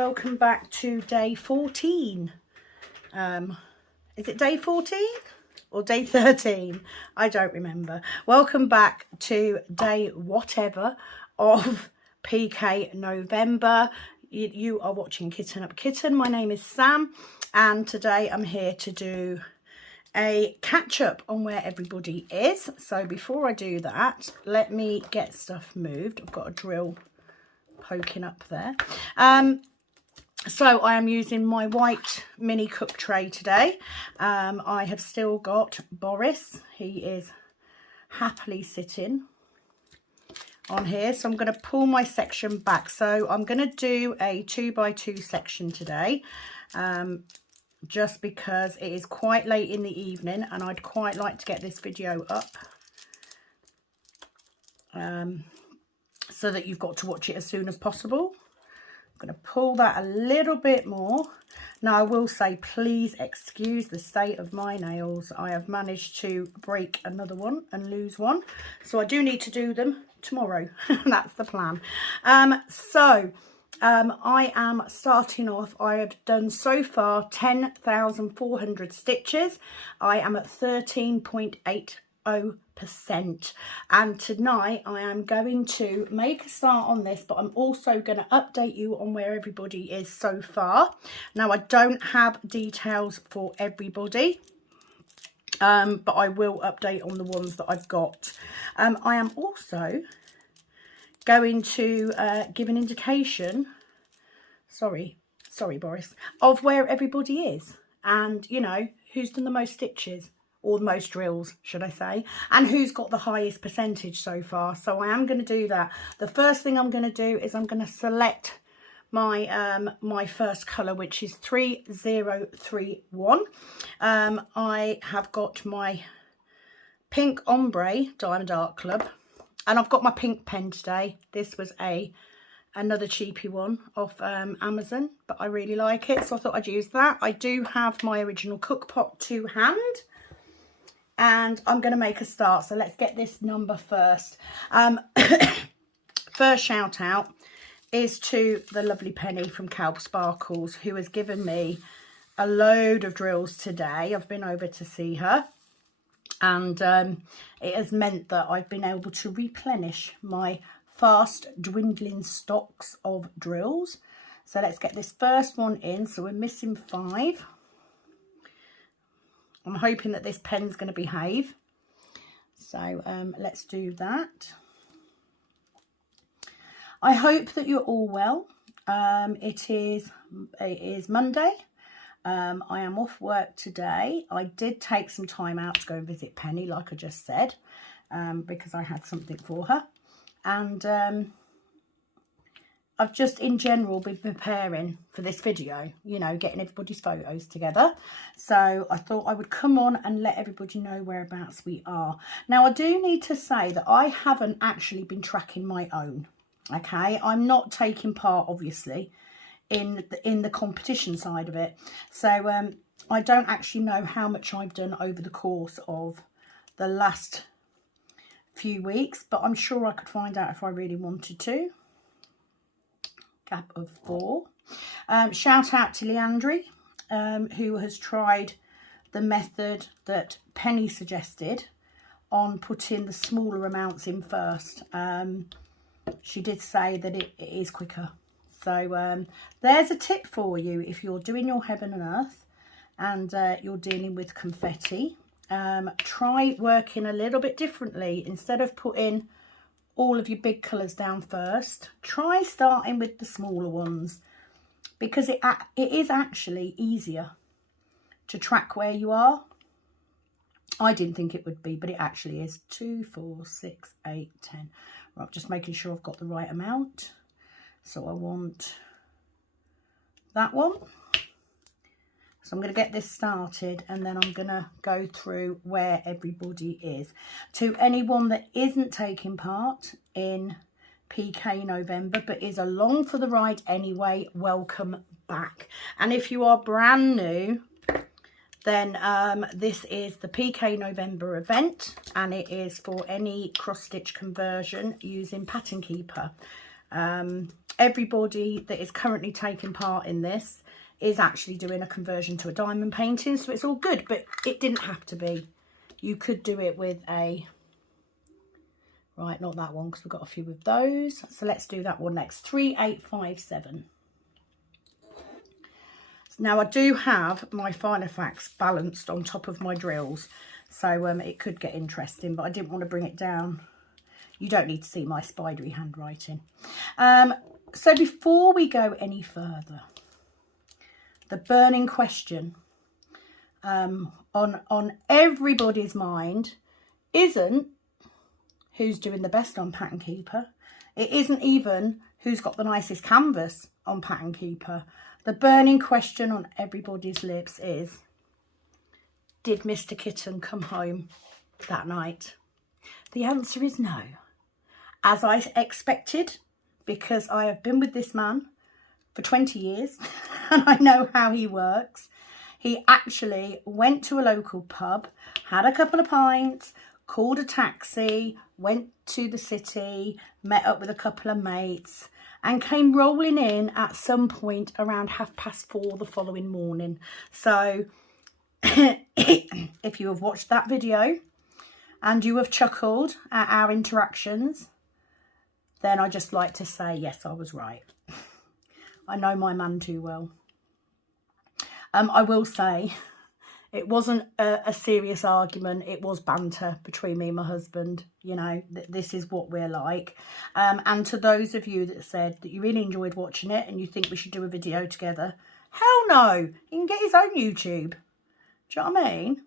welcome back to day 14. Is it day 14 or day 13? I don't remember. Welcome back to day whatever of PK November. You are watching Kitten Up Kitten. My name is Sam, and today I'm here to do a catch up on where everybody is. So before I do that, let me get stuff moved. I've got a drill poking up there. So I am using my white mini cook tray today. I have still got Boris. He is happily sitting on here, so I'm going to pull my section back. So I'm going to do a 2x2 section today, just because it is quite late in the evening and I'd quite like to get this video up, so that you've got to watch it as soon as possible. I'm going to pull that a little bit more. Now I will say, please excuse the state of my nails. I have managed to break another one and lose one, so I do need to do them tomorrow. That's the plan. I am starting off. I have done so far 10,400 stitches. I am at 13.80%, and tonight I am going to make a start on this, but I'm also going to update you on where everybody is so far. Now I don't have details for everybody, but I will update on the ones that I've got. I am also going to give an indication, sorry Boris, of where everybody is, and you know, who's done the most stitches, or the most drills should I say, and who's got the highest percentage so far. So I am going to do that. The first thing I'm going to do is I'm going to select my my first colour, which is 3031. I have got my pink ombre Diamond Art Club, and I've got my pink pen today. This was another cheapy one off Amazon, but I really like it, so I thought I'd use that. I do have my original cook pot to hand, and I'm going to make a start. So let's get this number first. First shout out is to the lovely Penny from Calb Sparkles, who has given me a load of drills today. I've been over to see her, and it has meant that I've been able to replenish my fast dwindling stocks of drills. So let's get this first one in. So we're missing 5. I'm hoping that this pen's going to behave. So let's do that. I hope that you're all well. It is Monday. I am off work today. I did take some time out to go and visit Penny, like I just said, because I had something for her. And I've just in general been preparing for this video, you know, getting everybody's photos together. So I thought I would come on and let everybody know whereabouts we are. Now I do need to say that I haven't actually been tracking my own. Okay, I'm not taking part obviously in the competition side of it. So I don't actually know how much I've done over the course of the last few weeks, but I'm sure I could find out if I really wanted to. Gap of 4. Shout out to Leandri, who has tried the method that Penny suggested on putting the smaller amounts in first. She did say that it is quicker. So there's a tip for you if you're doing your heaven and earth and you're dealing with confetti. Try working a little bit differently. Instead of putting all of your big colours down first, try starting with the smaller ones, because it is actually easier to track where you are. I didn't think it would be, but it actually is. 2, 4, 6, 8, 10. Right, just making sure I've got the right amount. So I want that one. So I'm going to get this started, and then I'm going to go through where everybody is. To anyone that isn't taking part in PK November but is along for the ride anyway, welcome back. And if you are brand new, then this is the PK November event, and it is for any cross stitch conversion using Pattern Keeper. everybody that is currently taking part in this is actually doing a conversion to a diamond painting, so it's all good. But it didn't have to be. You could do it with a, right, not that one, because we've got a few of those. So let's do that one next. 3857. Now I do have my finer facts balanced on top of my drills, so it could get interesting, but I didn't want to bring it down. You don't need to see my spidery handwriting. So before we go any further, the burning question on everybody's mind isn't who's doing the best on Pattern Keeper. It isn't even who's got the nicest canvas on Pattern Keeper. The burning question on everybody's lips is, did Mr. Kitten come home that night? The answer is no. As I expected, because I have been with this man for 20 years and I know how he works. He actually went to a local pub, had a couple of pints, called a taxi, went to the city, met up with a couple of mates, and came rolling in at some point around 4:30 the following morning. So if you have watched that video and you have chuckled at our interactions, then I just like to say, yes, I was right. I know my man too well. I will say it wasn't a serious argument. It was banter between me and my husband. You know, this is what we're like. And to those of you that said that you really enjoyed watching it and you think we should do a video together, hell no. He can get his own YouTube. Do you know what I mean?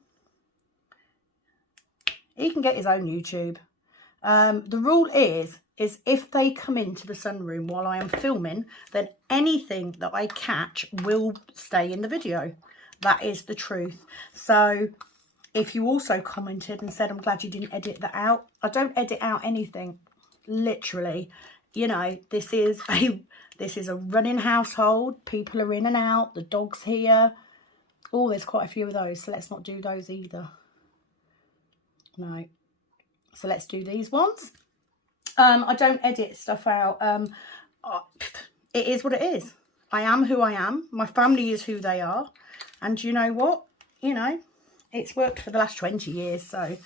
He can get his own YouTube. The rule is if they come into the sunroom while I am filming, then anything that I catch will stay in the video. That is the truth. So if you also commented and said, I'm glad you didn't edit that out. I don't edit out anything, literally. You know, this is a running household. People are in and out. The dog's here. Oh, there's quite a few of those. So let's not do those either. No. So let's do these ones. I don't edit stuff out. It is what it is. I am who I am. My family is who they are. And you know what? You know, it's worked for the last 20 years. So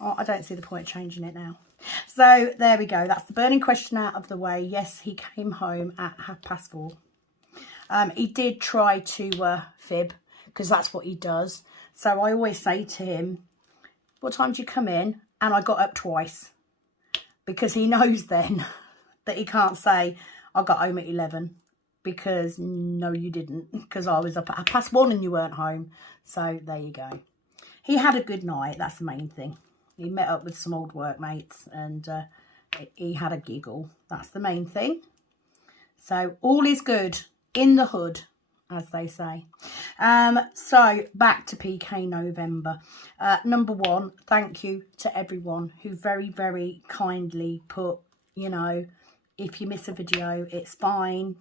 I don't see the point of changing it now. So there we go. That's the burning question out of the way. Yes, he came home at 4:30. He did try to fib, because that's what he does. So I always say to him, what time did you come in? And I got up twice, because he knows then that he can't say, I got home at 11, because no, you didn't, because I was up at 1:30 and you weren't home. So there you go. He had a good night. That's the main thing. He met up with some old workmates and he had a giggle. That's the main thing. So all is good in the hood, as they say. So back to PK November. Number one, thank you to everyone who very, very kindly put, you know, if you miss a video, it's fine,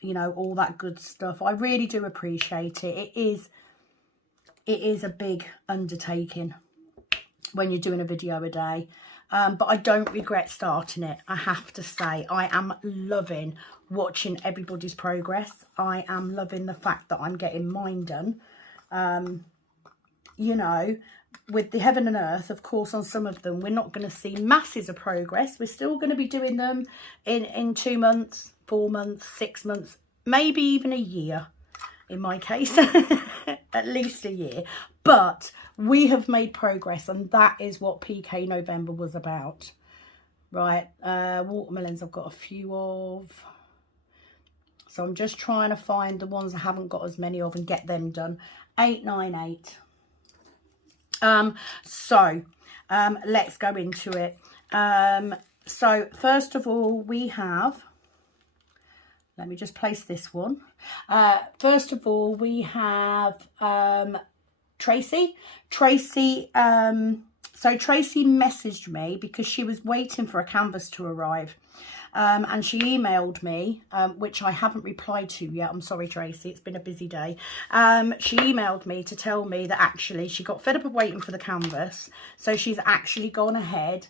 you know, all that good stuff. I really do appreciate it. It is a big undertaking when you're doing a video a day. But I don't regret starting it. I have to say, I am loving watching everybody's progress. I am loving the fact that I'm getting mine done. You know, with the Heaven and Earth, of course, on some of them, we're not going to see masses of progress. We're still going to be doing them in 2 months, 4 months, 6 months, maybe even a year in my case. At least a year. But we have made progress, and that is what PK November was about. Right, watermelons I've got a few of. So I'm just trying to find the ones I haven't got as many of and get them done. 898. Let's go into it. So first of all, we have, let me just place this one. First of all, we have Tracy. Tracy messaged me because she was waiting for a canvas to arrive. And she emailed me, which I haven't replied to yet. I'm sorry, Tracy, it's been a busy day. She emailed me to tell me that actually she got fed up of waiting for the canvas. So she's actually gone ahead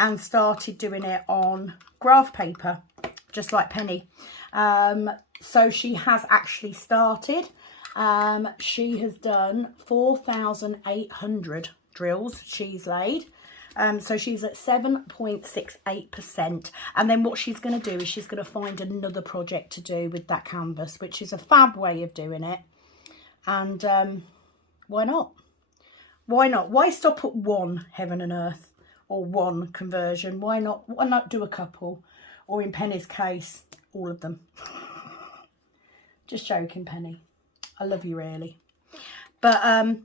and started doing it on graph paper just like Penny. So she has actually started. She has done 4,800 drills she's laid. So she's at 7.68%. And then what she's going to do is she's going to find another project to do with that canvas, which is a fab way of doing it. And why not? Why not? Why stop at one heaven and earth or one conversion? Why not do a couple? Or in Penny's case, all of them. Just joking, Penny. I love you really. But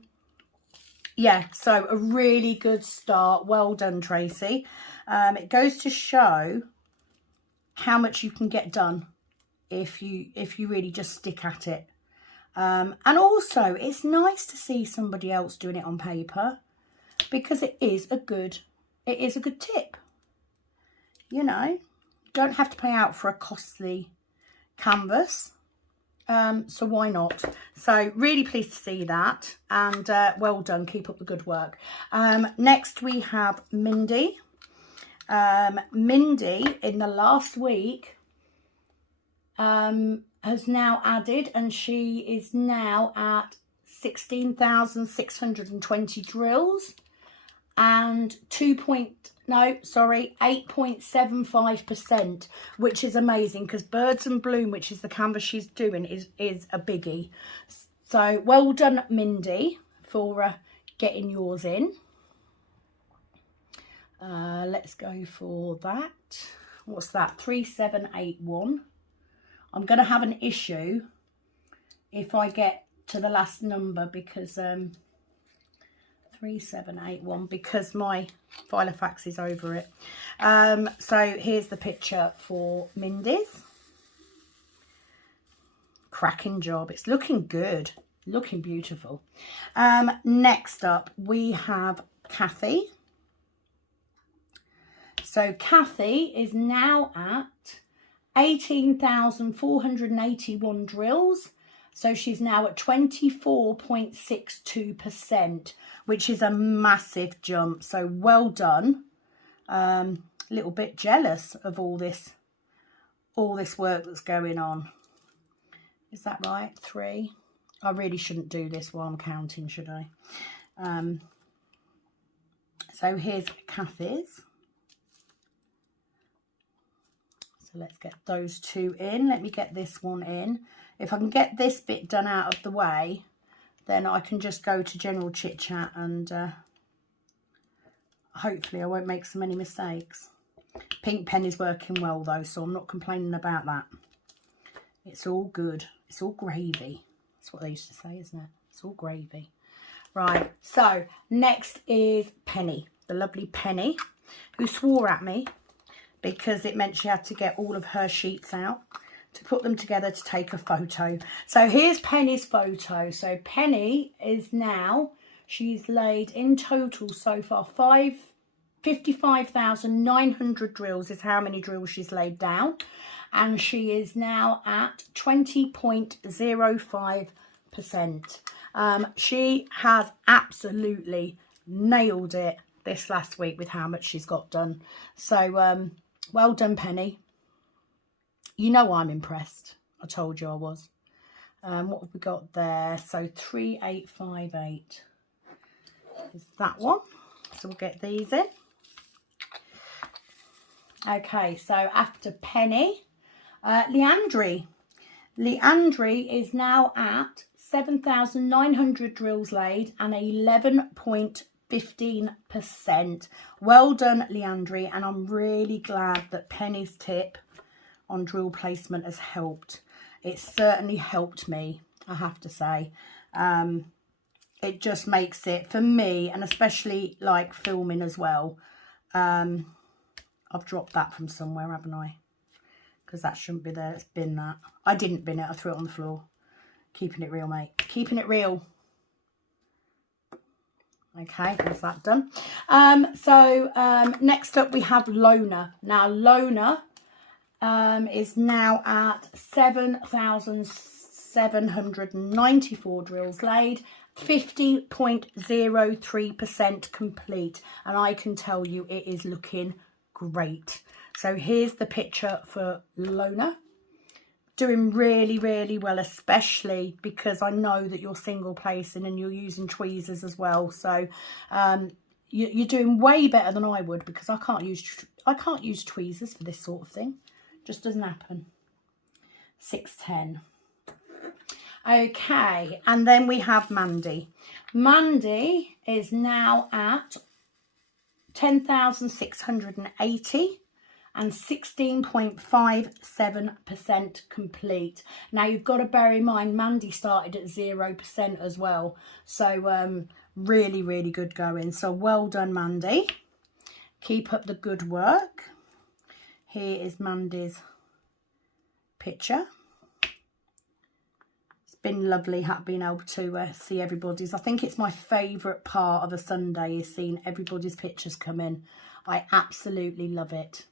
yeah, so a really good start. Well done, Tracy. It goes to show how much you can get done if you really just stick at it. And also, it's nice to see somebody else doing it on paper, because it is a good tip. You know, you don't have to pay out for a costly canvas. So why not? So really pleased to see that, and well done. Keep up the good work. Next we have Mindy. Mindy in the last week has now added, and she is now at 16,620 drills and 8.75%, which is amazing, because Birds and Bloom, which is the canvas she's doing, is a biggie. So well done, Mindy, for getting yours in. Let's go for that. What's that? 3781. I'm going to have an issue if I get to the last number, because 3781, because my Filofax is over it. So here's the picture for Mindy's. Cracking job. It's looking good, looking beautiful. Next up we have Kathy. So Kathy is now at 18,481 drills. So she's now at 24.62%, which is a massive jump. So well done. A little bit jealous of all this work that's going on. Is that right? 3. I really shouldn't do this while I'm counting, should I? So here's Kathy's. So let's get those two in. Let me get this one in. If I can get this bit done out of the way, then I can just go to general chit chat, and hopefully I won't make so many mistakes. Pink pen is working well though, so I'm not complaining about that. It's all good. It's all gravy. That's what they used to say, isn't it? It's all gravy. Right, so next is Penny, the lovely Penny, who swore at me because it meant she had to get all of her sheets out to put them together to take a photo. So here's Penny's photo. So Penny is now, she's laid in total so far 55,900 drills is how many drills she's laid down, and she is now at 20.05%. She has absolutely nailed it this last week with how much she's got done. So well done, Penny. You know I'm impressed. I told you I was. What have we got there? So 3858 is that one. So we'll get these in. Okay, so after Penny, Leandri. Leandri is now at 7,900 drills laid and 11.15%. Well done, Leandri, and I'm really glad that Penny's tip on drill placement has helped. It certainly helped me, I have to say. It just makes it, for me, and especially like filming as well. I've dropped that from somewhere, haven't I? Because that shouldn't be there. It's bin that. I didn't bin it. I threw it on the floor. Keeping it real, mate. Keeping it real. Okay, that's that done. Next up we have Lona. Now, Lona is now at 7,794 drills laid, 50.03% complete, and I can tell you it is looking great. So here's the picture for Lona. Doing really, really well, especially because I know that you're single placing and you're using tweezers as well. So you're doing way better than I would, because I can't use tweezers for this sort of thing. Just doesn't happen. 610. Okay, and then we have Mandy. Mandy is now at 10,680. and 16.57% complete. Now you've got to bear in mind Mandy started at 0% as well. So really, really good going. So well done, Mandy. Keep up the good work. Here is Mandy's picture. It's been lovely being able to see everybody's. I think it's my favourite part of a Sunday is seeing everybody's pictures come in. I absolutely love it.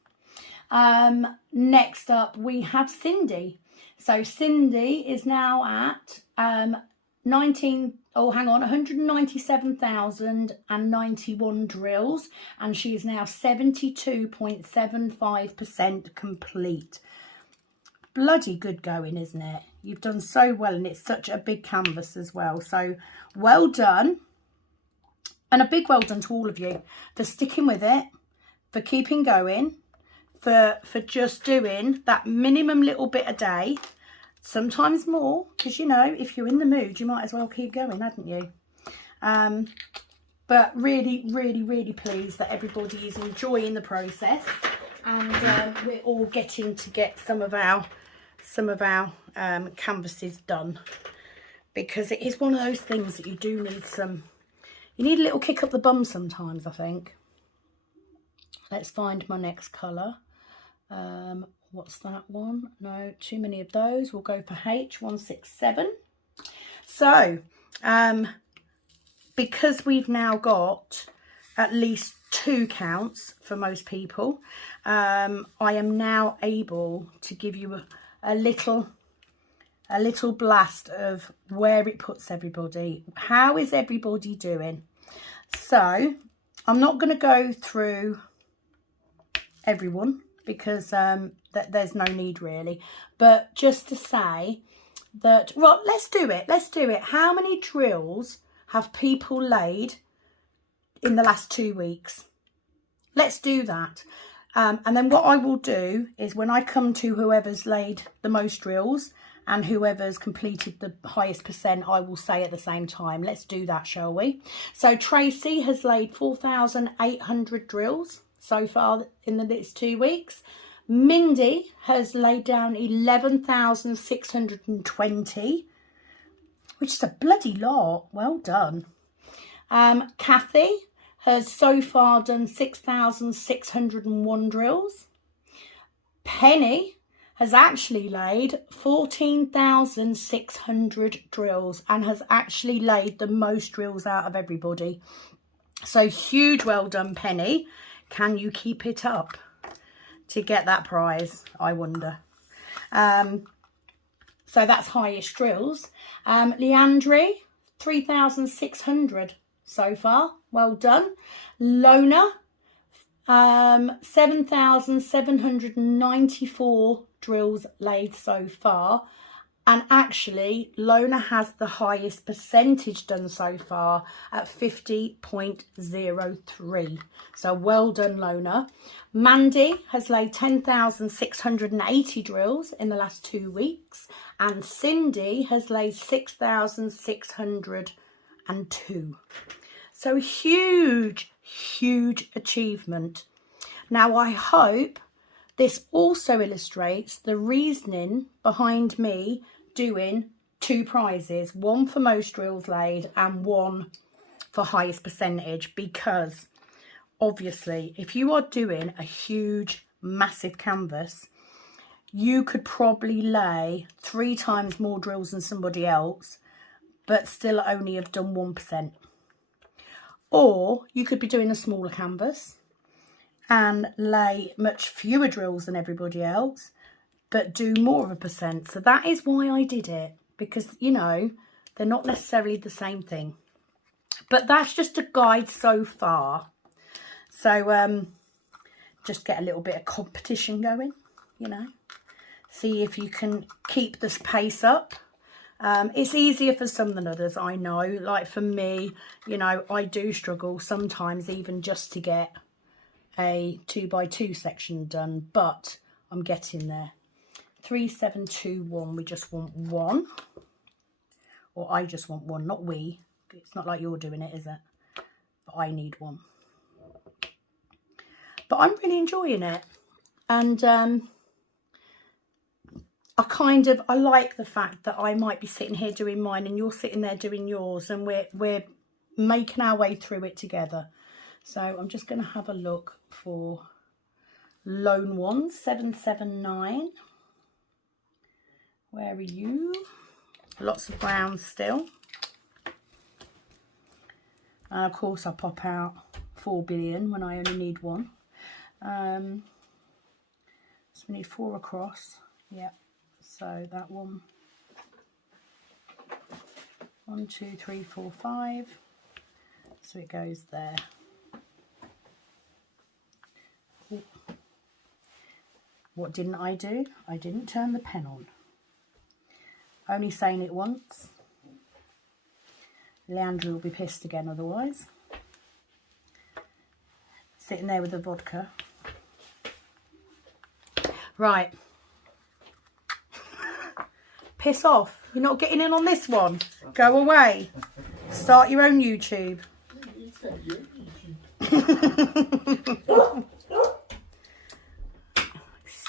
Next up we have Cindy. So Cindy is now at 197,091 drills, and she is now 72.75% complete. Bloody good going, isn't it? You've done so well, and it's such a big canvas as well. So well done, and a big well done to all of you for sticking with it, for keeping going, for just doing that minimum little bit a day, sometimes more, because you know, if you're in the mood you might as well keep going, hadn't you? But really, really, really pleased that everybody is enjoying the process, and we're all getting to get some of our canvases done, because it is one of those things that you do need you need a little kick up the bum sometimes, I think. Let's find my next colour. What's that one? No, too many of those. We'll go for H167. So because we've now got at least 2 counts for most people, I am now able to give you a little blast of where it puts everybody. How is everybody doing? So I'm not going to go through everyone, because there's no need really, but just to say that, well, let's do it. How many drills have people laid in the last 2 weeks? Let's do that. And then what I will do is, when I come to whoever's laid the most drills and whoever's completed the highest percent, I will say at the same time. Let's do that, shall we? So Tracy has laid 4,800 drills so far in the next 2 weeks. Mindy has laid down 11,620, which is a bloody lot. Well done. Kathy has so far done 6,601 drills. Penny has actually laid 14,600 drills and has actually laid the most drills out of everybody. So huge well done, Penny. Can you keep it up to get that prize, I wonder? So that's highest drills. Leandri, 3,600 so far. Well done. Lona, 7,794 drills laid so far. And actually, Lona has the highest percentage done so far at 50.03. So well done, Lona. Mandy has laid 10,680 drills in the last 2 weeks. And Cindy has laid 6,602. So huge, huge achievement. Now, I hope this also illustrates the reasoning behind me doing 2 prizes, one for most drills laid and one for highest percentage, because obviously if you are doing a huge, massive canvas, you could probably lay 3 times more drills than somebody else, but still only have done 1%. Or you could be doing a smaller canvas and lay much fewer drills than everybody else, but do more of a percent. So that is why I did it, because, you know, they're not necessarily the same thing. But that's just a guide so far. So just get a little bit of competition going, you know. See if you can keep this pace up. It's easier for some than others, I know. Like for me, you know, I do struggle sometimes even just to get a 2x2 section done, but I'm getting there. 3, 7, 2, 1. We just want one, or I just want one, not we. It's not like you're doing it, is it? But I need one. But I'm really enjoying it, and I like the fact that I might be sitting here doing mine and you're sitting there doing yours, and we're making our way through it together. So I'm just going to have a look for lone ones. 779. Where are you? Lots of browns still. And of course I pop out 4 billion when I only need one. So we need 4 across. Yep. So that one. 1, 2, 3, 4, 5. So it goes there. Ooh. What didn't I do? I didn't turn the pen on. Only saying it once. Leandra will be pissed again otherwise. Sitting there with the vodka. Right. Piss off. You're not getting in on this one. Go away. Start your own YouTube.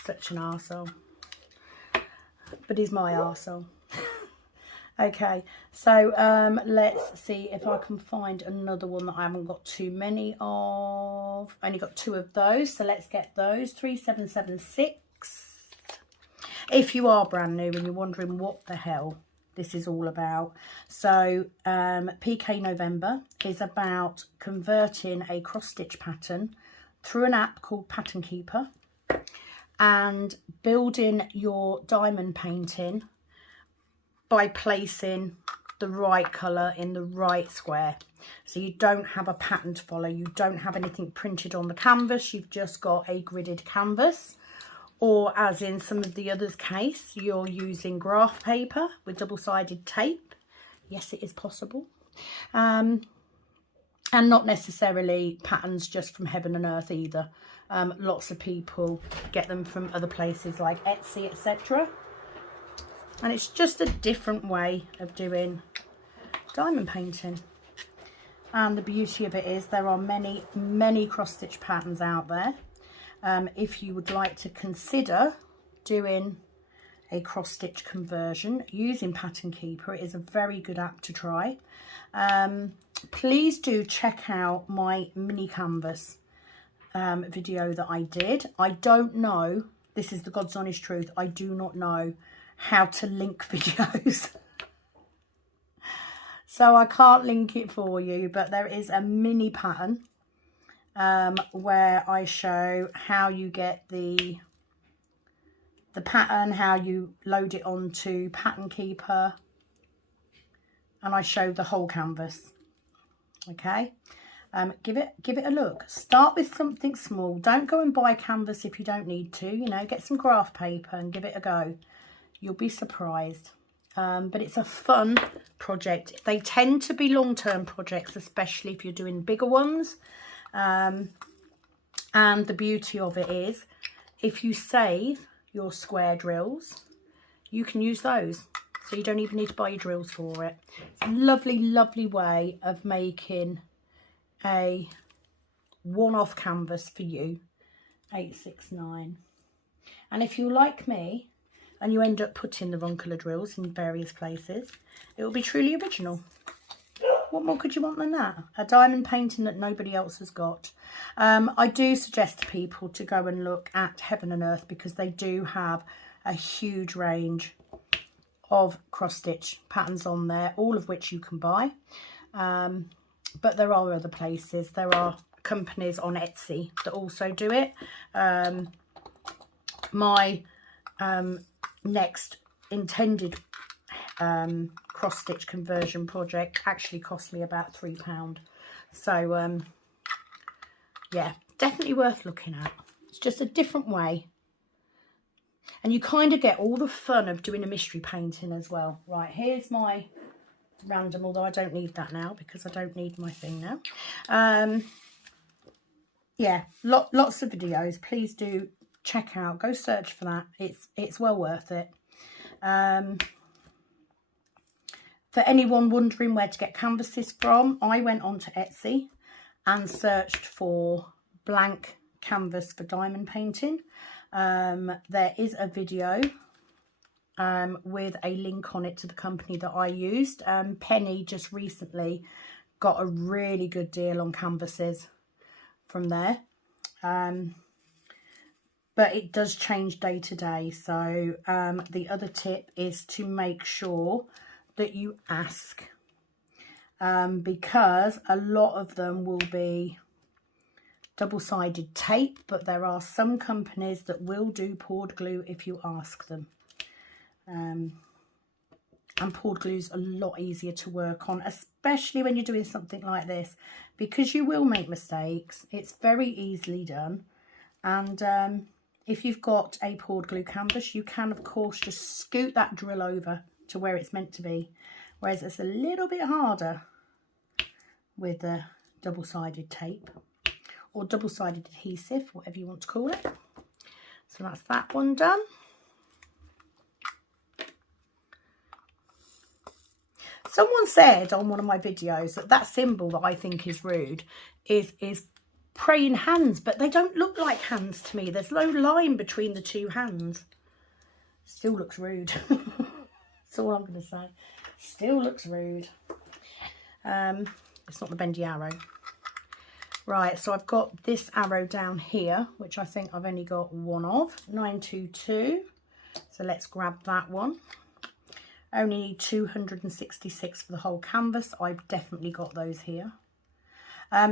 Such an arsehole. But he's my arsehole. Okay, so let's see if I can find another one that I haven't got too many of. I only got 2 of those, so let's get those. 3776. If you are brand new and you're wondering what the hell this is all about, so PK November is about converting a cross stitch pattern through an app called Pattern Keeper and building your diamond painting by placing the right colour in the right square. So you don't have a pattern to follow, you don't have anything printed on the canvas, you've just got a gridded canvas, or as in some of the others' case, you're using graph paper with double-sided tape. Yes, it is possible. And not necessarily patterns just from heaven and earth either. Lots of people get them from other places like Etsy, etc. And it's just a different way of doing diamond painting. And the beauty of it is there are many, many cross-stitch patterns out there. If you would like to consider doing a cross-stitch conversion using Pattern Keeper, it is a very good app to try. Please do check out my mini canvas video that I did. I don't know, this is the God's honest truth, I do not know how to link videos. So I can't link it for you, but there is a mini pattern where I show how you get the pattern, how you load it onto Pattern Keeper, and I show the whole canvas. Okay, give it a look. Start with something small. Don't go and buy a canvas if you don't need to. You know, get some graph paper and give it a go. You'll be surprised. But it's a fun project. They tend to be long-term projects, especially if you're doing bigger ones. And the beauty of it is, if you save your square drills, you can use those. So you don't even need to buy your drills for it. It's a lovely, lovely way of making a one-off canvas for you. 869. And if you're like me, and you end up putting the wrong colour drills in various places, it will be truly original. What more could you want than that? A diamond painting that nobody else has got. I do suggest to people to go and look at Heaven and Earth, because they do have a huge range of cross-stitch patterns on there, all of which you can buy. But there are other places. There are companies on Etsy that also do it. My next intended cross-stitch conversion project actually cost me about £3. So yeah, definitely worth looking at. It's just a different way. And you kind of get all the fun of doing a mystery painting as well. Right, here's my random, although I don't need that now because I don't need my thing now. Yeah, lots of videos. Please do check out. Go search for that. It's well worth it. For anyone wondering where to get canvases from, I went onto Etsy and searched for blank canvas for diamond painting. There is a video with a link on it to the company that I used. Penny just recently got a really good deal on canvases from there. But it does change day to day. So the other tip is to make sure that you ask, because a lot of them will be double-sided tape, but there are some companies that will do poured glue if you ask them. And poured glue is a lot easier to work on, especially when you're doing something like this, because you will make mistakes. It's very easily done. And if you've got a poured glue canvas, you can of course just scoot that drill over to where it's meant to be, whereas it's a little bit harder with the double-sided tape or double-sided adhesive, whatever you want to call it. So that's that one done. Someone said on one of my videos that that symbol that I think is rude is praying hands, but they don't look like hands to me. There's no line between the two hands. Still looks rude. That's all I'm going to say. Still looks rude. It's not the bendy arrow. Right, so I've got this arrow down here, which I think I've only got one of, 922. So let's grab that one. Only need 266 for the whole canvas. I've definitely got those here.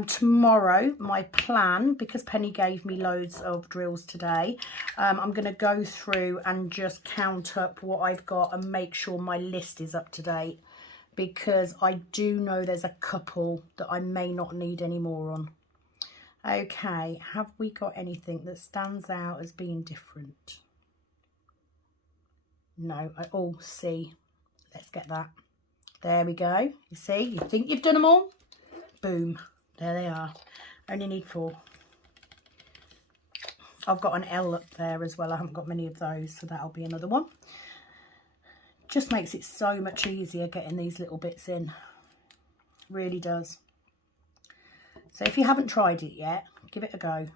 Tomorrow, my plan, because Penny gave me loads of drills today, I'm going to go through and just count up what I've got and make sure my list is up to date, because I do know there's a couple that I may not need any more on. Okay, have we got anything that stands out as being different? No. Oh, C. Let's get that. There we go. You see, you think you've done them all? Boom. There they are. Only need 4. I've got an L up there as well. I haven't got many of those, so that'll be another one. Just makes it so much easier getting these little bits in. Really does. So if you haven't tried it yet, give it a go.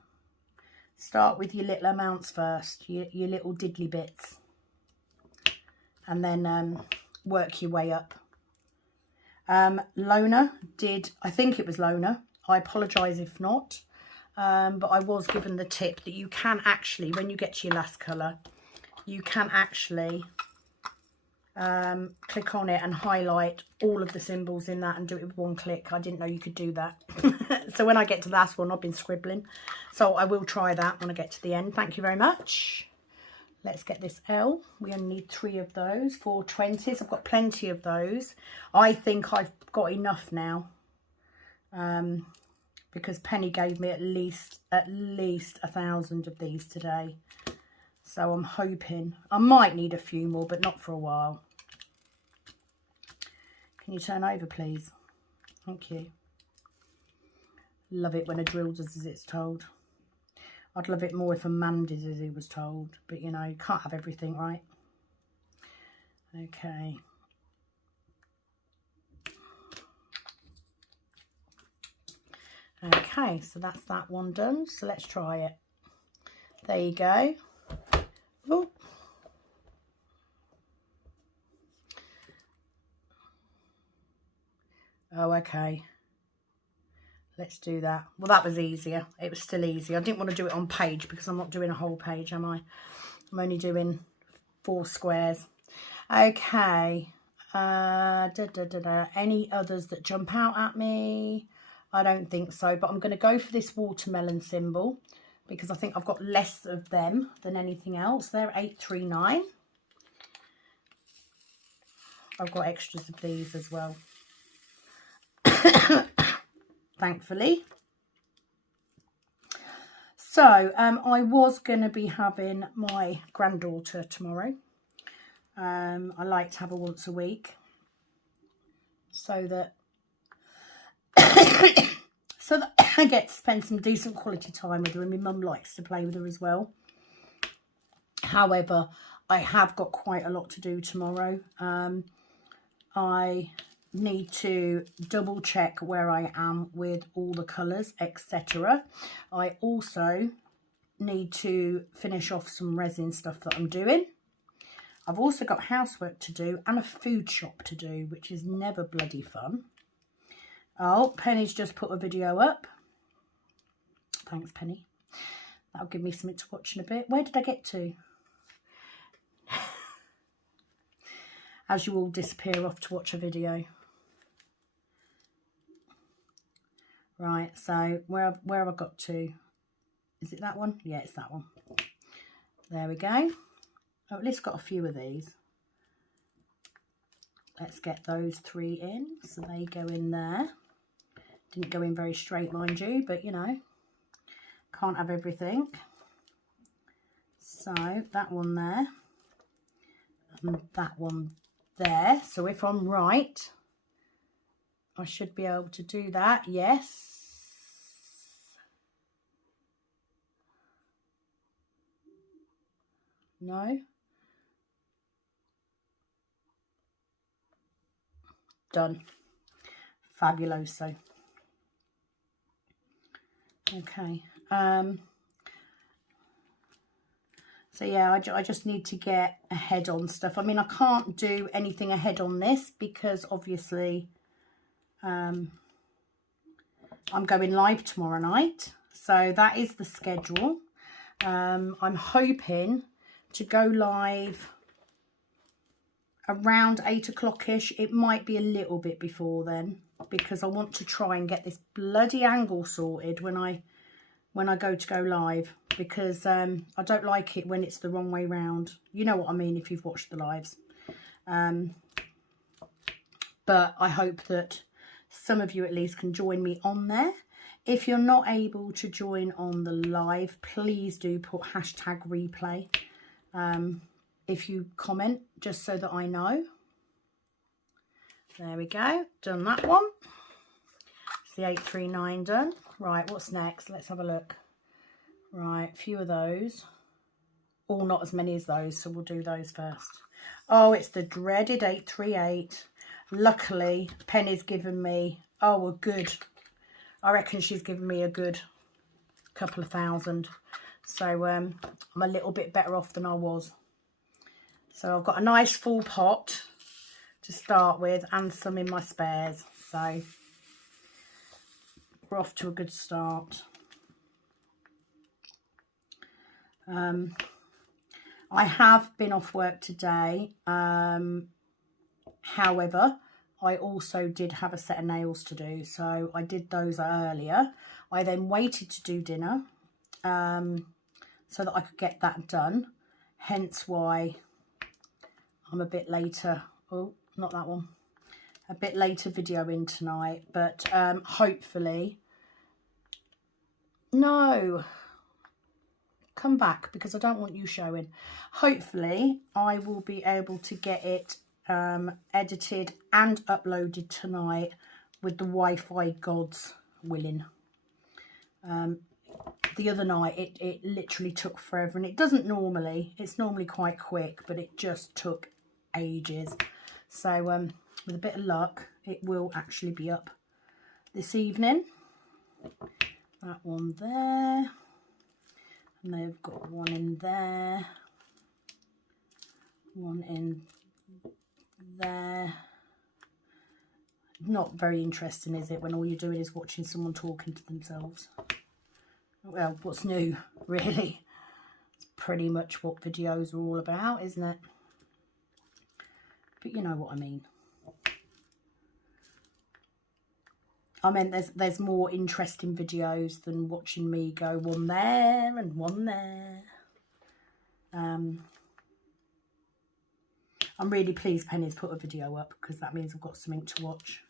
Start with your little amounts first, your little diddly bits. And then work your way up. Lona did, I think it was Lona, I apologise if not, but I was given the tip that you can actually, when you get to your last colour, you can actually click on it and highlight all of the symbols in that and do it with one click. I didn't know you could do that. So when I get to the last one, I've been scribbling. So I will try that when I get to the end. Thank you very much. Let's get this L. We only need 3 of those, 4 20s. I've got plenty of those. I think I've got enough now, because Penny gave me at least 1,000 of these today. So I'm hoping I might need a few more, but not for a while. Can you turn over, please? Thank you. Love it when a drill does as it's told. I'd love it more if a man did as he was told, but you know, you can't have everything, right? Okay. Okay, so that's that one done. So let's try it. There you go. Ooh. Oh, okay. Let's do that. Well, that was easier. It was still easy. I didn't want to do it on page because I'm not doing a whole page, am I? I'm only doing 4 squares. Okay. Any others that jump out at me? I don't think so, but I'm going to go for this watermelon symbol because I think I've got less of them than anything else. They're 839. I've got extras of these as well. Thankfully. So I was going to be having my granddaughter tomorrow. I like to have her once a week so that I get to spend some decent quality time with her, and my mum likes to play with her as well. However, I have got quite a lot to do tomorrow. I need to double check where I am with all the colours, etc. I also need to finish off some resin stuff that I'm doing. I've also got housework to do and a food shop to do, which is never bloody fun. Oh, Penny's just put a video up. Thanks, Penny. That'll give me something to watch in a bit. Where did I get to? As you all disappear off to watch a video. Right, so where have I got to? Is it that one? Yeah, it's that one. There we go. Oh, at least got a few of these. Let's get those 3 in. So they go in there. Didn't go in very straight, mind you, but you know, can't have everything. So that one there. And that one there. So if I'm right, I should be able to do that. Yes. No. Done. Fabuloso. Okay. So yeah, I just need to get ahead on stuff. I mean, I can't do anything ahead on this because obviously I'm going live tomorrow night. So that is the schedule. I'm hoping to go live around 8 o'clock-ish. It might be a little bit before then because I want to try and get this bloody angle sorted when I go live, because I don't like it when it's the wrong way round. You know what I mean if you've watched the lives. But I hope that some of you at least can join me on there. If you're not able to join on the live, please do put #replay if you comment, just so that I know. There we go, done that one. It's the 839 done. Right, what's next? Let's have a look. Right, a few of those. All not as many as those, so we'll do those first. Oh, it's the dreaded 838. Luckily, Penny's given me, oh, a good, I reckon she's given me a good couple of thousand. So I'm a little bit better off than I was. So I've got a nice full pot to start with and some in my spares. So we're off to a good start. I have been off work today. However, I also did have a set of nails to do. So I did those earlier. I then waited to do dinner so that I could get that done. Hence why I'm a bit later. Oh, not that one. A bit later videoing tonight. But hopefully... No... Come back, because I don't want you showing. Hopefully I will be able to get it edited and uploaded tonight with the Wi-Fi gods willing. The other night it literally took forever, and it doesn't normally. It's normally quite quick, but it just took ages. So with a bit of luck it will actually be up this evening. That one there. And they've got one in there, one in there. Not very interesting, is it, when all you're doing is watching someone talking to themselves? Well, what's new, really? It's pretty much what videos are all about, isn't it? But you know what I mean. I mean, there's more interesting videos than watching me go one there and one there. I'm really pleased Penny's put a video up, because that means I've got something to watch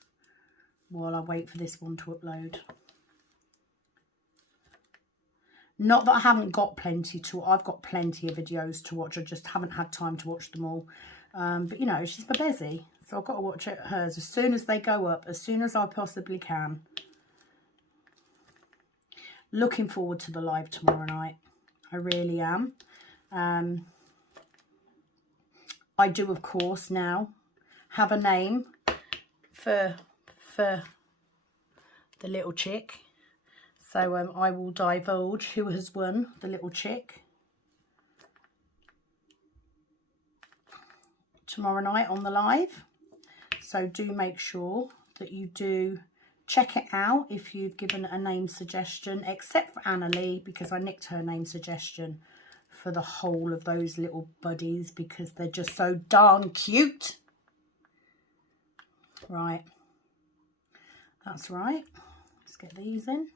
while I wait for this one to upload. Not that I haven't got plenty to, I've got plenty of videos to watch. I just haven't had time to watch them all. But, you know, she's my Bezzy. So I've got to watch hers as soon as they go up, as soon as I possibly can. Looking forward to the live tomorrow night. I really am. I do, of course, now have a name for the little chick. So I will divulge who has won the little chick tomorrow night on the live. So do make sure that you do check it out if you've given a name suggestion, except for Anna Lee, because I nicked her name suggestion for the whole of those little buddies because they're just so darn cute. Right, that's right. Let's get these in.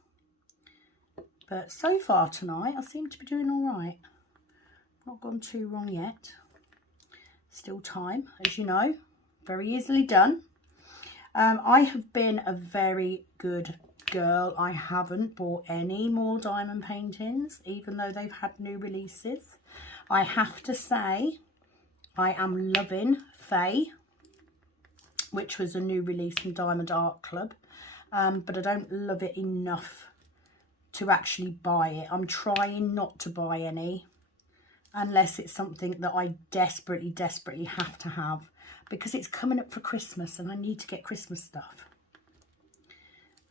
But so far tonight, I seem to be doing all right. Not gone too wrong yet. Still time, as you know. Very easily done. I have been a very good girl. I haven't bought any more diamond paintings, even though they've had new releases. I have to say, I am loving Faye, which was a new release from Diamond Art Club. But I don't love it enough to actually buy it. I'm trying not to buy any unless it's something that I desperately have to have, because it's coming up for Christmas and I need to get Christmas stuff.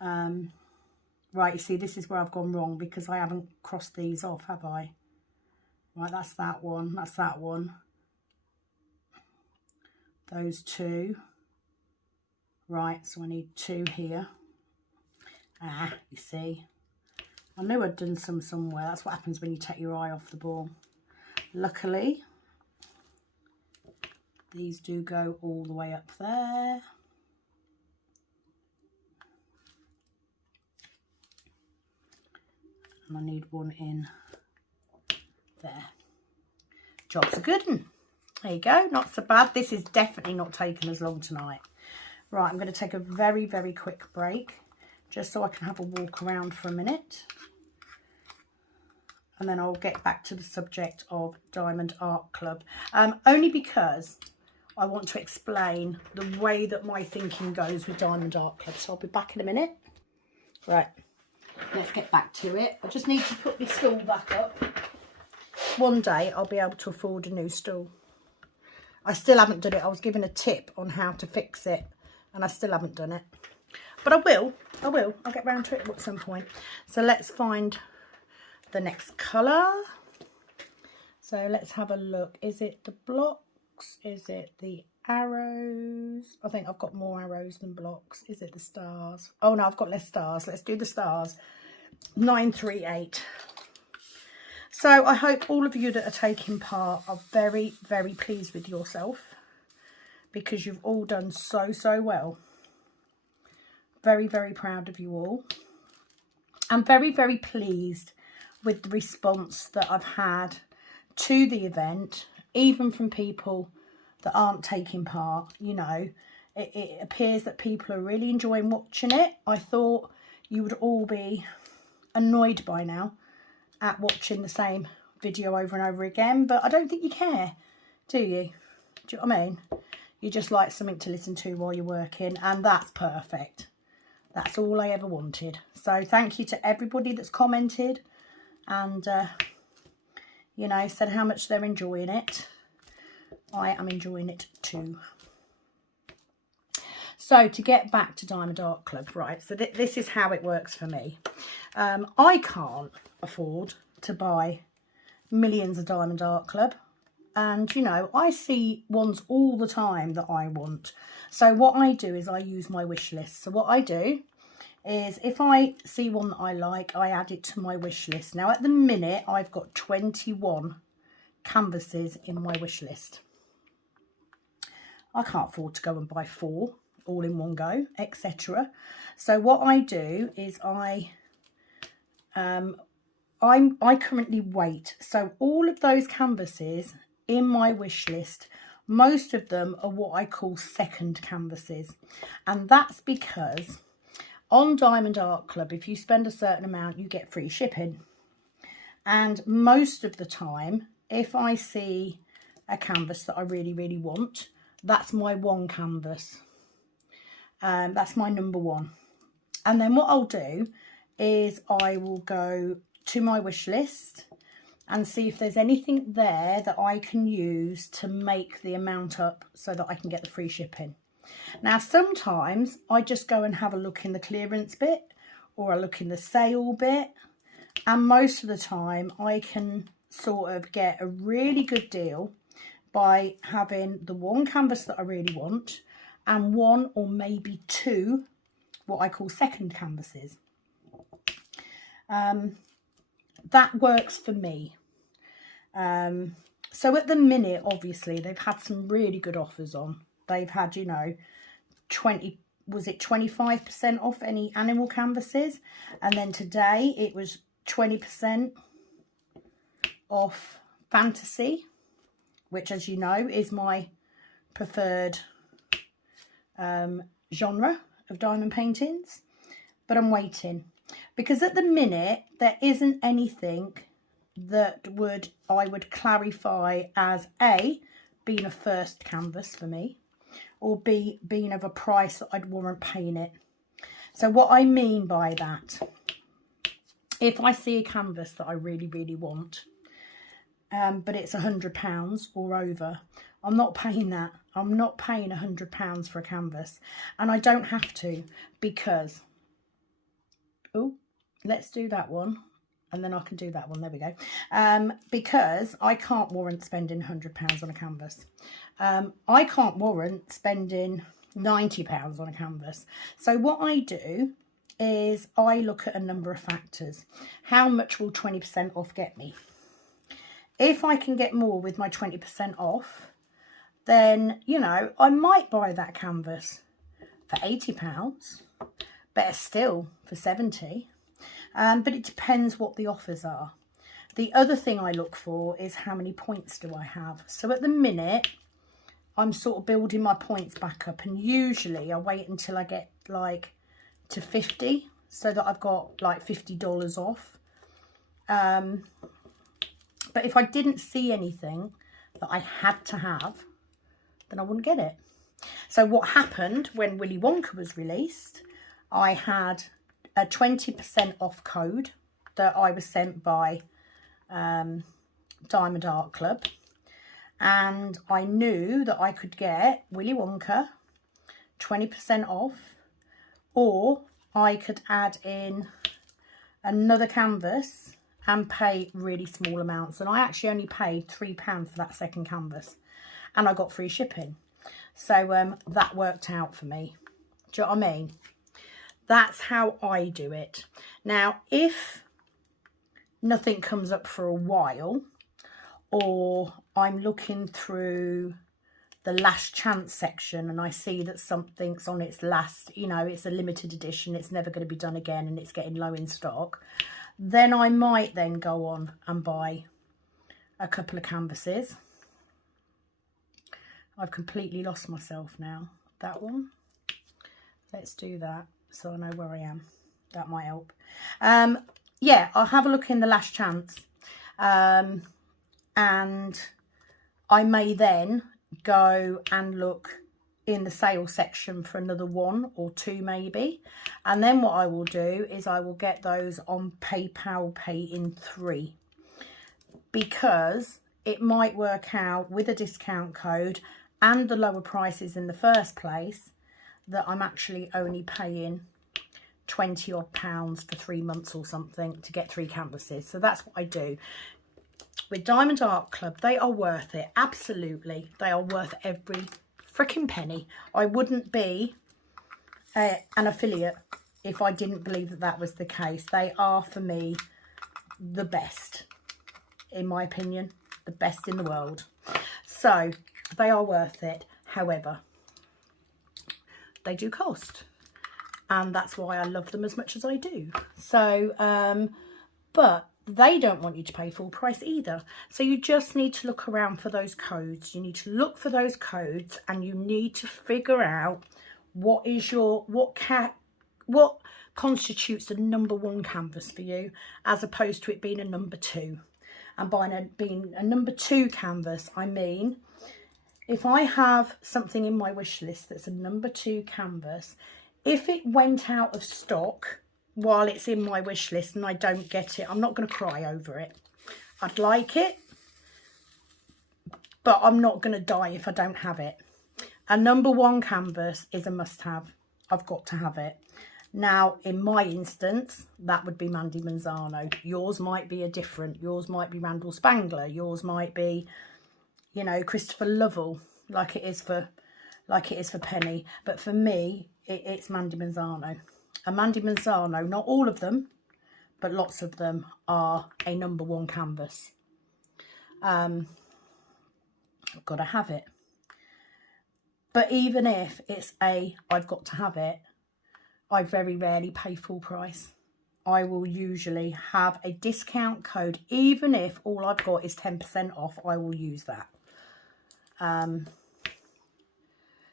Right, you see, this is where I've gone wrong because I haven't crossed these off, have I? Right, that's that one, that's that one. Those two. Right, so I need two here. Ah, you see. I knew I'd done some somewhere. That's what happens when you take your eye off the ball. Luckily, these do go all the way up there. And I need one in there. Job's a good one. There you go. Not so bad. This is definitely not taking as long tonight. Right, I'm going to take a very quick break just so I can have a walk around for a minute. And then I'll get back to the subject of Diamond Art Club. Only because I want to explain the way that my thinking goes with Diamond Art Club. So I'll be back in a minute. Right, let's get back to it. I just need to put my stool back up. One day I'll be able to afford a new stool. I still haven't done it. I was given a tip on how to fix it and I still haven't done it. But I will. I'll get round to it at some point. So let's find the next colour. So let's have a look. Is it the blocks? Is it the arrows? I think I've got more arrows than blocks. Is it the stars? Oh no, I've got less stars. Let's do the stars. 938. So I hope all of you that are taking part are very pleased with yourself, because you've all done so well. Very proud of you all. I'm very pleased with the response that I've had to the event, even from people that aren't taking part. You know, it appears that people are really enjoying watching it. I thought you would all be annoyed by now at watching the same video over and over again, but I don't think you care, do you? Do you know what I mean? You just like something to listen to while you're working, and that's perfect. That's all I ever wanted. So thank you to everybody that's commented and you know, said how much they're enjoying it. I am enjoying it too. So to get back to Diamond Art Club, right, so this is how it works for me. I can't afford to buy millions of Diamond Art Club, and you know, I see ones all the time that I want. So what I do is I use my wish list. So what I do is if I see one that I like, I add it to my wish list. Now at the minute I've got 21 canvases in my wish list. I can't afford to go and buy 4 all in one go, etc. So what I do is I currently wait. So all of those canvases in my wish list, most of them are what I call second canvases, and that's because on Diamond Art Club, if you spend a certain amount, you get free shipping. And most of the time, if I see a canvas that I really, really want, that's my one canvas. That's my number one. And then what I'll do is I will go to my wish list and see if there's anything there that I can use to make the amount up so that I can get the free shipping. Now, sometimes I just go and have a look in the clearance bit or I look in the sale bit, and most of the time I can sort of get a really good deal by having the one canvas that I really want and one or maybe two what I call second canvases. That works for me. So at the minute, obviously, they've had some really good offers on. They've had, you know, 25% off any animal canvases, and then today it was 20% off fantasy, which, as you know, is my preferred genre of diamond paintings. But I'm waiting, because at the minute there isn't anything that I would clarify as A, being a first canvas for me, or B, being of a price that I'd warrant paying it. So what I mean by that, if I see a canvas that I really, really want, but it's £100 or over, I'm not paying that. I'm not paying £100 for a canvas. And I don't have to, because, oh, let's do that one. And then I can do that one. There we go. Because I can't warrant spending £100 on a canvas. I can't warrant spending £90 on a canvas. So what I do is I look at a number of factors. How much will 20% off get me? If I can get more with my 20% off, then, you know, I might buy that canvas for £80. Better still for 70. But it depends what the offers are. The other thing I look for is how many points do I have. So at the minute, I'm sort of building my points back up, and usually I wait until I get like to 50 so that I've got like $50 off. But if I didn't see anything that I had to have, then I wouldn't get it. So what happened when Willy Wonka was released, I had a 20% off code that I was sent by Diamond Art Club, and I knew that I could get Willy Wonka 20% off, or I could add in another canvas and pay really small amounts. And I actually only paid £3 for that second canvas, and I got free shipping. So that worked out for me. Do you know what I mean? That's how I do it. Now, if nothing comes up for a while, or I'm looking through the last chance section and I see that something's on its last, you know, it's a limited edition, it's never going to be done again and it's getting low in stock, then I might then go on and buy a couple of canvases. I've completely lost myself now. That one. Let's do that so I know where I am. That might help. Yeah, I'll have a look in the last chance. And I may then go and look in the sales section for another one or two maybe. And then what I will do is I will get those on PayPal Pay in 3. Because it might work out with a discount code and the lower prices in the first place that I'm actually only paying £20 odd for 3 months or something to get 3 canvases. So that's what I do. With Diamond Art Club, they are worth it. Absolutely. They are worth every freaking penny. I wouldn't be an affiliate if I didn't believe that that was the case. They are, for me, the best, in my opinion, the best in the world. So they are worth it. However, they do cost, and that's why I love them as much as I do. So but they don't want you to pay full price either. So you just need to look around for those codes. You need to look for those codes, and you need to figure out what is your what constitutes a number 1 canvas for you, as opposed to it being a number 2. And by being a number 2 canvas, I mean, if I have something in my wish list that's a number 2 canvas, if it went out of stock while it's in my wish list and I don't get it, I'm not going to cry over it. I'd like it, but I'm not going to die if I don't have it. A number 1 canvas is a must-have. I've got to have it. Now, in my instance, that would be Mandy Manzano. Yours might be yours might be Randall Spangler. Yours might be, you know, Christopher Lovell, like it is for Penny. But for me, it's Mandy Manzano. A Mandy Manzano, not all of them, but lots of them are a number 1 canvas. I've got to have it. But even if it's I've got to have it, I very rarely pay full price. I will usually have a discount code. Even if all I've got is 10% off, I will use that.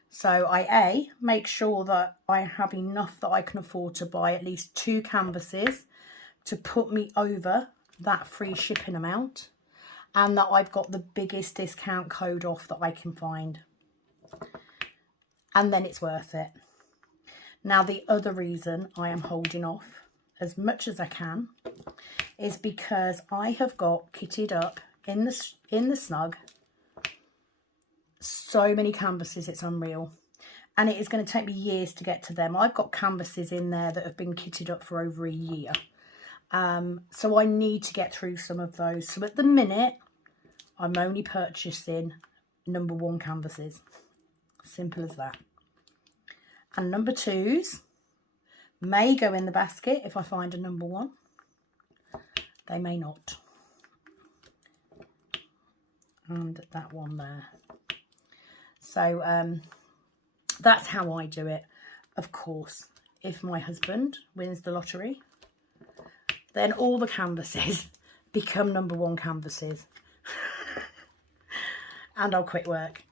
So I make sure that I have enough that I can afford to buy at least 2 canvases to put me over that free shipping amount, and that I've got the biggest discount code off that I can find. And then it's worth it. Now, the other reason I am holding off as much as I can is because I have got kitted up in the snug so many canvases, it's unreal. And it is going to take me years to get to them. I've got canvases in there that have been kitted up for over a year. So I need to get through some of those. So at the minute, I'm only purchasing number 1 canvases. Simple as that. And number 2s may go in the basket if I find a number 1. They may not. And that one there. So that's how I do it. Of course, if my husband wins the lottery, then all the canvases become number 1 canvases. And I'll quit work.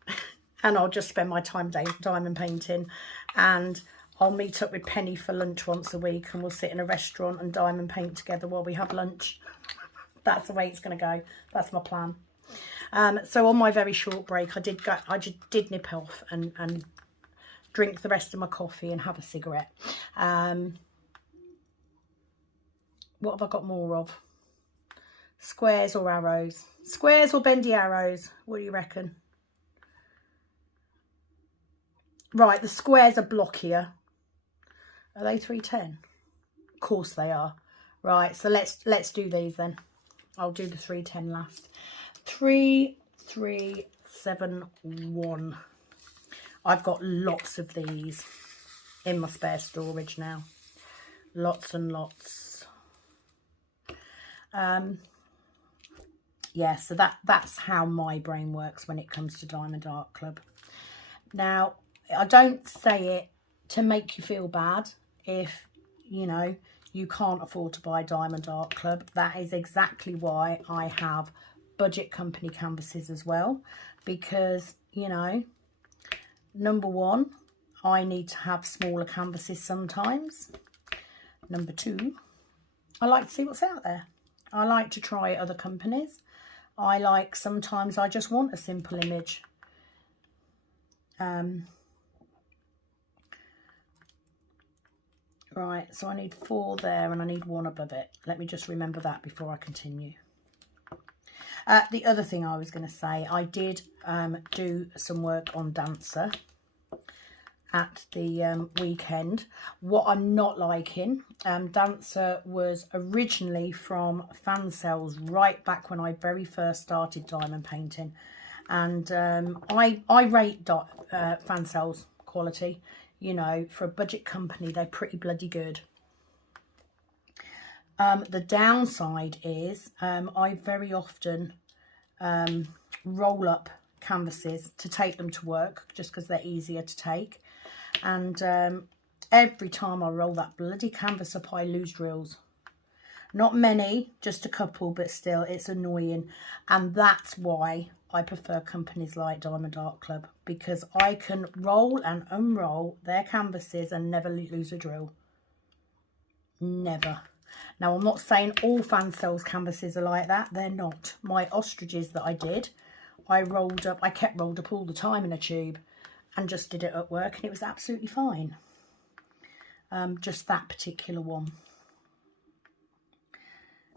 And I'll just spend my time diamond painting. And I'll meet up with Penny for lunch once a week, and we'll sit in a restaurant and diamond paint together while we have lunch. That's the way it's going to go. That's my plan. So on my very short break, I just did nip off and drink the rest of my coffee and have a cigarette. What have I got more of? Squares or arrows? Squares or bendy arrows? What do you reckon? Right, the squares are blockier. Are they 310? Of course they are. Right, so let's do these then. I'll do the 310 last. 3371. I've got lots of these in my spare storage now. Lots and lots. Yeah, so that's how my brain works when it comes to Diamond Art Club. Now, I don't say it to make you feel bad if, you know, you can't afford to buy Diamond Art Club. That is exactly why I have budget company canvases as well. Because, you know, number 1, I need to have smaller canvases sometimes. Number 2, I like to see what's out there. I like to try other companies. Sometimes I just want a simple image. Right, so I need 4 there and I need 1 above it. Let me just remember that before I continue. The other thing I was going to say, I did do some work on Dancer at the weekend. What I'm not liking, Dancer was originally from fan sales right back when I very first started diamond painting. And I rate fan sales quality. You know, for a budget company, they're pretty bloody good. The downside is I very often roll up canvases to take them to work just because they're easier to take. And every time I roll that bloody canvas up, I lose drills. Not many, just a couple, but still, it's annoying. And that's why I prefer companies like Diamond Art Club, because I can roll and unroll their canvases and never lose a drill. never. Now, I'm not saying all fan cells canvases are like that. They're not. My ostriches that I did, I kept rolled up all the time in a tube and just did it at work, and it was absolutely fine. Just that particular one.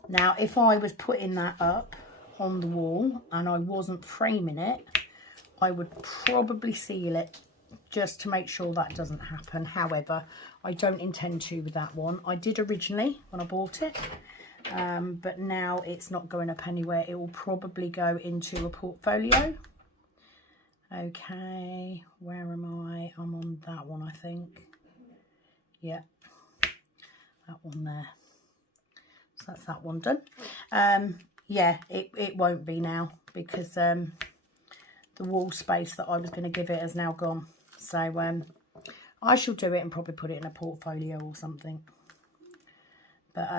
Now, if I was putting that up on the wall and I wasn't framing it, I would probably seal it just to make sure that doesn't happen. However, I don't intend to with that one. I did originally when I bought it, but now it's not going up anywhere. It will probably go into a portfolio. Okay, where am I? I'm on that one, I think. Yeah, that one there. So that's that one done. Yeah, it won't be now because the wall space that I was going to give it has now gone. So I shall do it and probably put it in a portfolio or something. But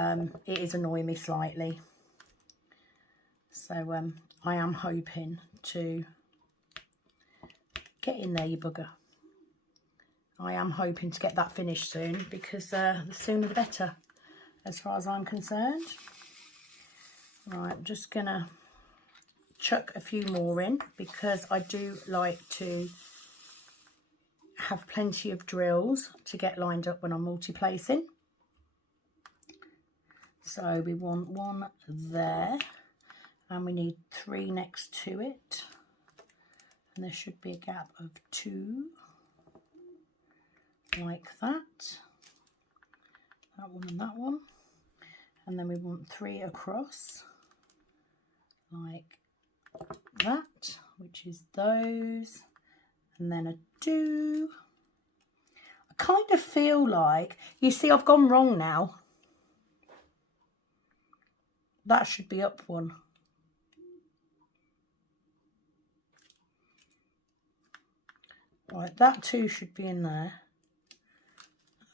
it is annoying me slightly. So I am hoping to get in there, you bugger. I am hoping to get that finished soon because the sooner the better, as far as I'm concerned. Right, I'm just going to chuck a few more in because I do like to have plenty of drills to get lined up when I'm multi-placing. So we want one there and we need 3 next to it, and there should be a gap of 2 like that. That one and that one, and then we want 3 across like that, which is those, and then a 2. I kind of feel like, you see, I've gone wrong now. That should be up 1. Right, that 2 should be in there,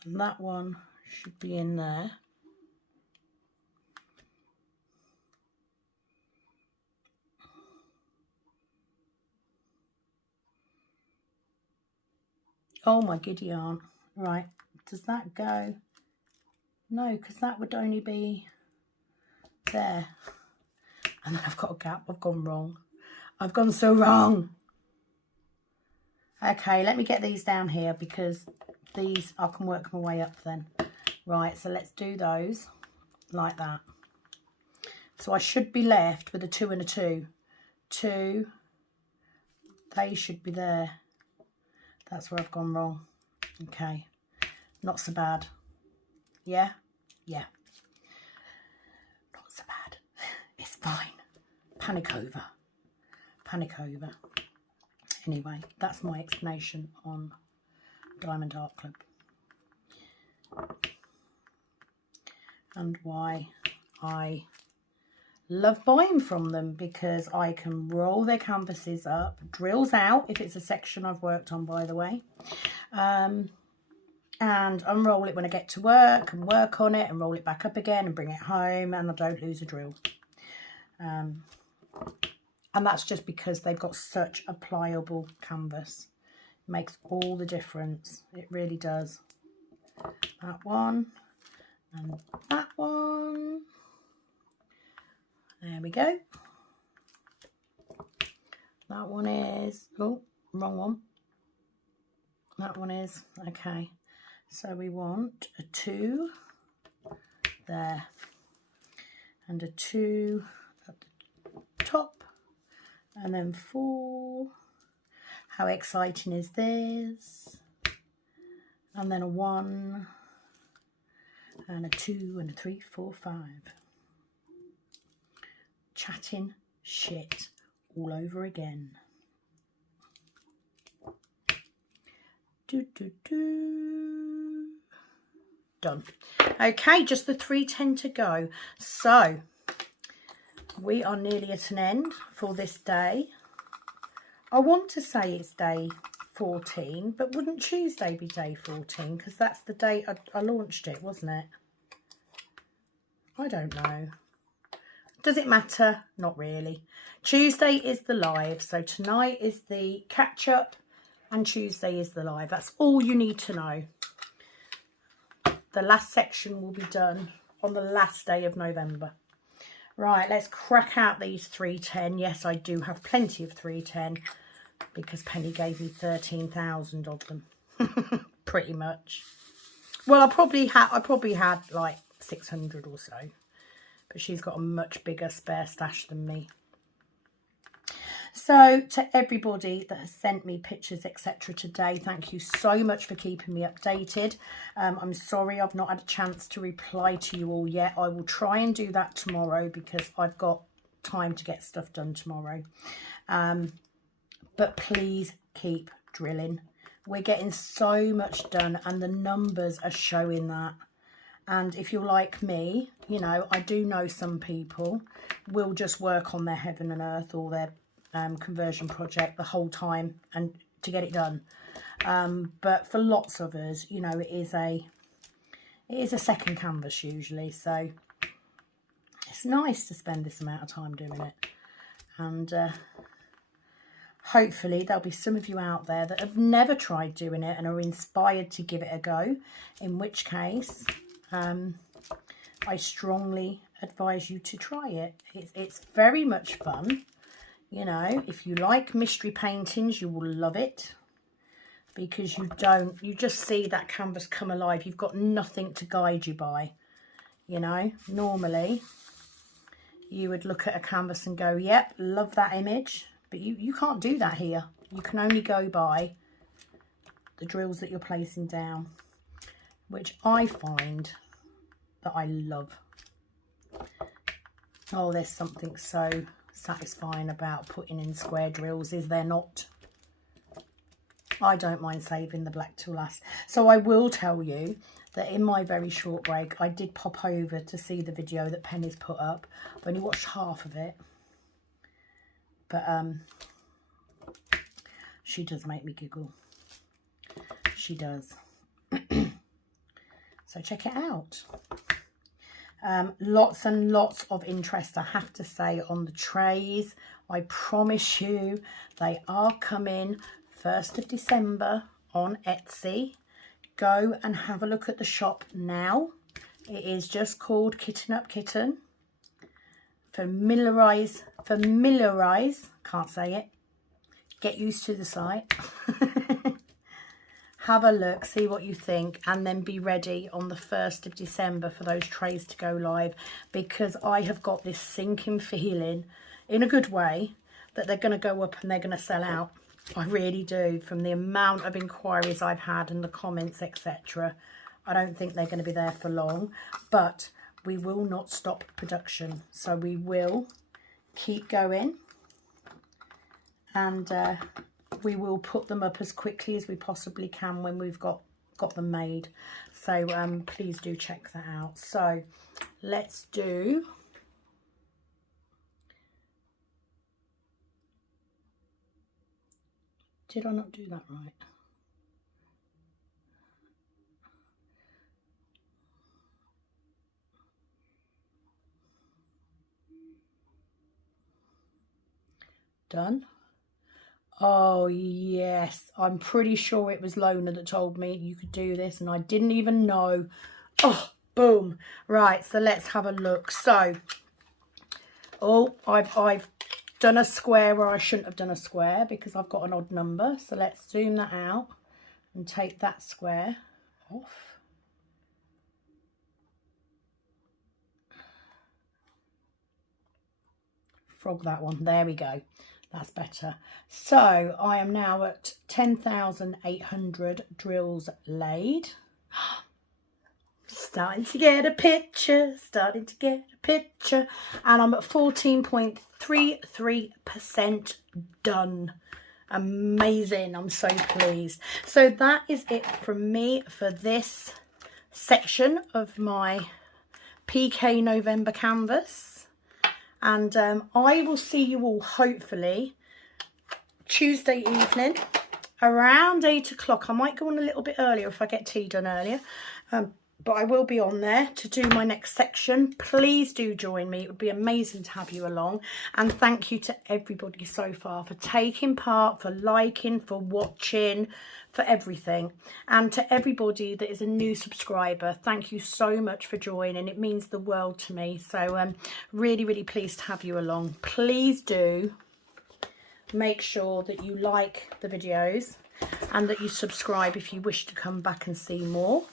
and that one should be in there. Oh my giddy aunt. Right, does that go? No, because that would only be there. And then I've got a gap. I've gone wrong. I've gone so wrong. Okay, let me get these down here because these, I can work my way up then. Right, so let's do those like that. So I should be left with a 2 and a 2. 2, they should be there. That's where I've gone wrong. Okay, not so bad. Yeah, yeah. Not so bad. It's fine. Panic over. Panic over. Anyway, that's my explanation on Diamond Art Club. And why I love buying from them, because I can roll their canvases up, drills out if it's a section I've worked on, by the way, and unroll it when I get to work and work on it and roll it back up again and bring it home, and I don't lose a drill. And that's just because they've got such a pliable canvas. It makes all the difference. It really does. That one and that one. There we go. That one is, oh, wrong one. That one is, okay. So we want a 2 there and a 2 at the top, and then 4. How exciting is this? And then a 1 and a 2 and a 3, 4, 5. Chatting shit all over again. Done. Okay, just the 310 to go. So we are nearly at an end for this day. I want to say it's day 14, but wouldn't Tuesday be day 14? Because that's the date I launched it, wasn't it? I don't know. Does it matter? Not really. Tuesday is the live. So tonight is the catch up and Tuesday is the live. That's all you need to know. the last section will be done on the last day of November. Right, let's crack out these 310. Yes, I do have plenty of 310 because Penny gave me 13,000 of them. Pretty much. Well, I probably had like 600 or so, but she's got a much bigger spare stash than me. So to everybody that has sent me pictures, etc. today, thank you so much for keeping me updated. I'm sorry I've not had a chance to reply to you all yet. I will try and do that tomorrow because I've got time to get stuff done tomorrow. But please keep drilling. We're getting so much done and the numbers are showing that. And if you're like me, you know, I do know some people will just work on their heaven and earth or their conversion project the whole time and to get it done. But for lots of us, you know, it is a second canvas usually. So it's nice to spend this amount of time doing it. And hopefully there'll be some of you out there that have never tried doing it and are inspired to give it a go, in which case I strongly advise you to try it. It's very much fun. You know, if you like mystery paintings, you will love it because you just see that canvas come alive. You've got nothing to guide you by. You know, normally you would look at a canvas and go, yep, love that image. But you can't do that here. You can only go by the drills that you're placing down, which I find that I love. Oh, there's something so satisfying about putting in square drills, is there not? I don't mind saving the black till last. So I will tell you that in my very short break, I did pop over to see the video that Penny's put up. I've only watched half of it. But she does make me giggle. She does. So check it out. Lots and lots of interest, I have to say, on the trays. I promise you they are coming 1st of December on Etsy. Go and have a look at the shop now. It is just called Kitten Up Kitten. Familiarise, can't say it. Get used to the site. Have a look, see what you think, and then be ready on the 1st of December for those trays to go live, because I have got this sinking feeling, in a good way, that they're going to go up and they're going to sell out. I really do, from the amount of inquiries I've had and the comments, etc. I don't think they're going to be there for long, but we will not stop production. So we will keep going, and we will put them up as quickly as we possibly can when we've got them made. So please do check that out. So let's do did I not do that right? Done. Oh yes, I'm pretty sure it was Lona that told me you could do this and I didn't even know. Oh, boom. Right, so let's have a look. So, oh, I've done a square where I shouldn't have done a square because I've got an odd number. So let's zoom that out and take that square off. Frog that one. There we go. That's better. So I am now at 10,800 drills laid. Starting to get a picture, and I'm at 14.33% done. Amazing. I'm so pleased. So that is it from me for this section of my PK November canvas. And I will see you all hopefully Tuesday evening around 8 o'clock. I might go on a little bit earlier if I get tea done earlier. but I will be on there to do my next section. Please do join me. It would be amazing to have you along. And thank you to everybody so far for taking part, for liking, for watching, for everything. And to everybody that is a new subscriber, thank you so much for joining. It means the world to me. So really, really pleased to have you along. Please do make sure that you like the videos and that you subscribe if you wish to come back and see more.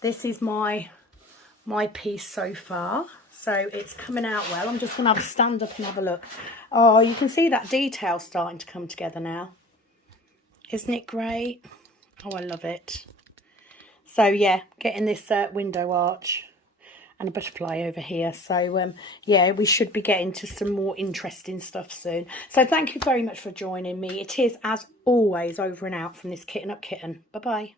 This is my piece so far, so it's coming out well. I'm just going to have a stand up and have a look. Oh, you can see that detail starting to come together now. Isn't it great? Oh, I love it. So yeah, getting this window arch and a butterfly over here. So yeah, we should be getting to some more interesting stuff soon. So thank you very much for joining me. It is, as always, over and out from this Kitten Up Kitten. Bye bye.